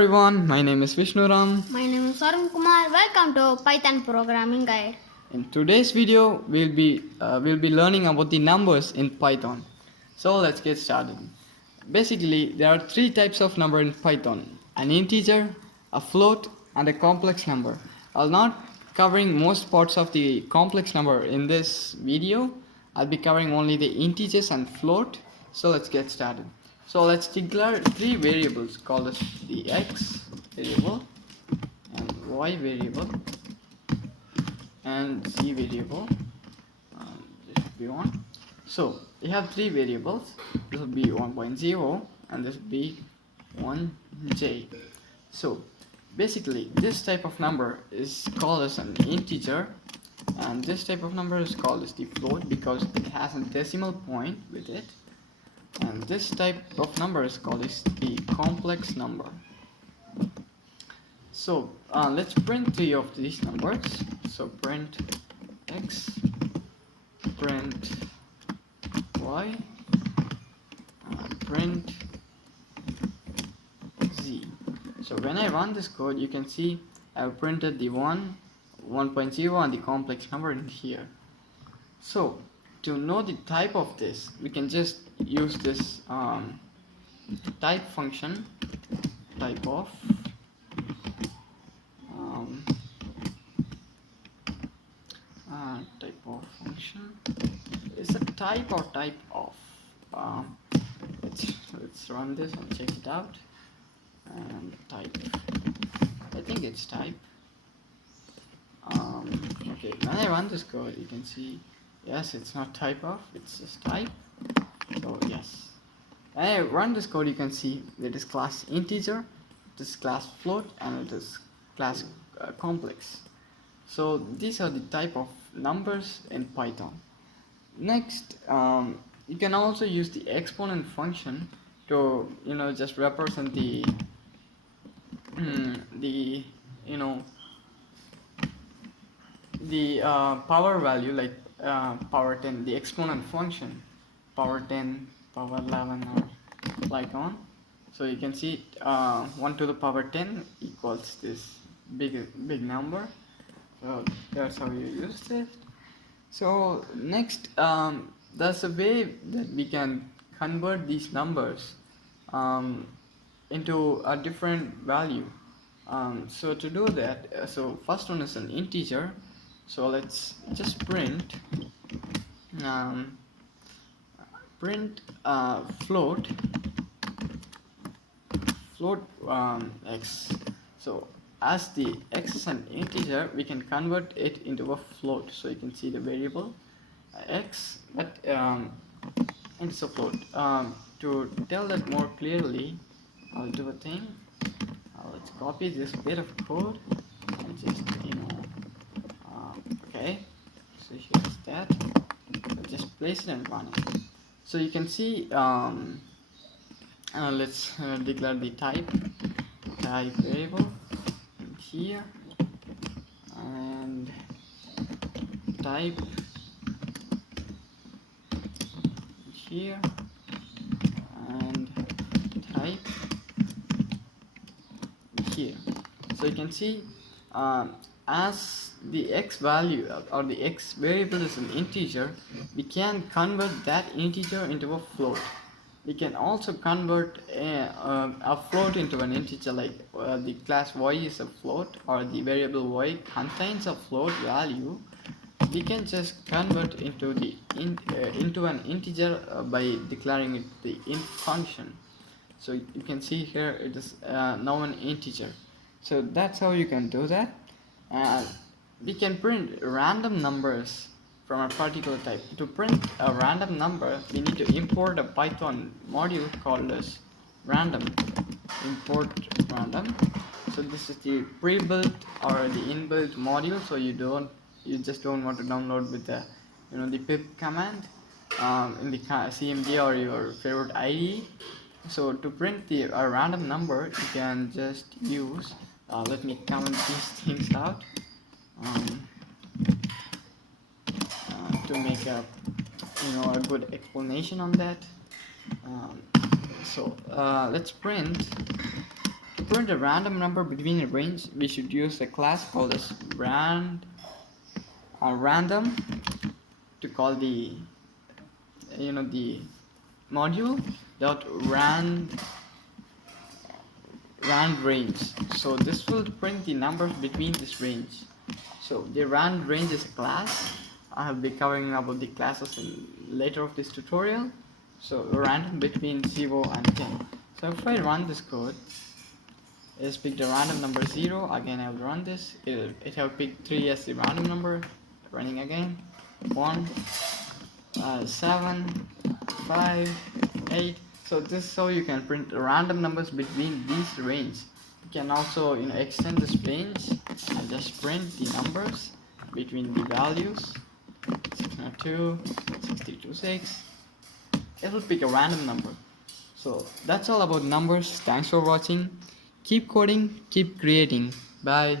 everyone, my name is Vishnuram. My name is Arun Kumar. Welcome to Python Programming Guide. In today's video, we'll be learning about the numbers in Python. So let's get started. Basically, there are three types of number in Python: an integer, a float, and a complex number. I'll not covering most parts of the complex number in this video. I'll be covering only the integers and float. So let's get started. So let's declare three variables called as the x variable and y variable and z variable. This should be one. So we have three variables. This will be 1.0 and this will be 1j. So basically this type of number is called as an integer, and this type of number is called as the float because it has a decimal point with it. And this type of number is called as the complex number. So let's print three of these numbers. So print x, print y, print z. So when I run this code, you can see I've printed the 1.0 and the complex number in here. So to know the type of this, we can just use this type function, type of function. Is a type or type of? Let's run this and check it out. And type, I think it's type. Okay, when I run this code, you can see yes, it's not type of, it's just type. So yes, when I run this code, you can see it is class integer, it is class float, and it is class complex. So these are the type of numbers in Python. Next, you can also use the exponent function to just represent the power value, like power 10, the exponent function, power 10, power 11, or like on. So you can see 1 to the power 10 equals this big number. So that's how you use it. So next, there's a way that we can convert these numbers into a different value. So to do that, so first one is an integer. So let's just print float x. So as the x is an integer, we can convert it into a float. So you can see the variable x, but it's a float. To tell that more clearly, I'll do a thing. Let's copy this bit of code and just okay. So here's that. So just place it and run it. So you can see. Let's declare the type variable here, and type here, and type here. So you can see as the x value or the x variable is an integer, we can convert that integer into a float. We can also convert a float into an integer, like the class y is a float, or the variable y contains a float value. We can just convert into the into an integer by declaring it the int function. So you can see here it is now an integer. So that's how you can do that. We can print random numbers from a particular type. To print a random number, we need to import a Python module called as random. Import random. So this is the pre-built or the inbuilt module. So you just don't want to download with the the pip command in the CMD or your favorite IDE. So to print a random number, you can just use. Let me comment these things out. To make a a good explanation on that. So let's print print a random number between a range, we should use a class called as random to call the the module dot rand range. So this will print the numbers between this range. So the rand range is a class. I will be covering about the classes in later of this tutorial. So random between 0 and 10. So if I run this code, it's picked a random number 0. Again, I will run this. It will pick 3 as the random number. Running again. 1, 7, 5, 8. So this is how you can print random numbers between these range. You can also extend this range and just print the numbers between the values 602, 636. It will pick a random number. So that's all about numbers. Thanks for watching. Keep coding, keep creating. Bye.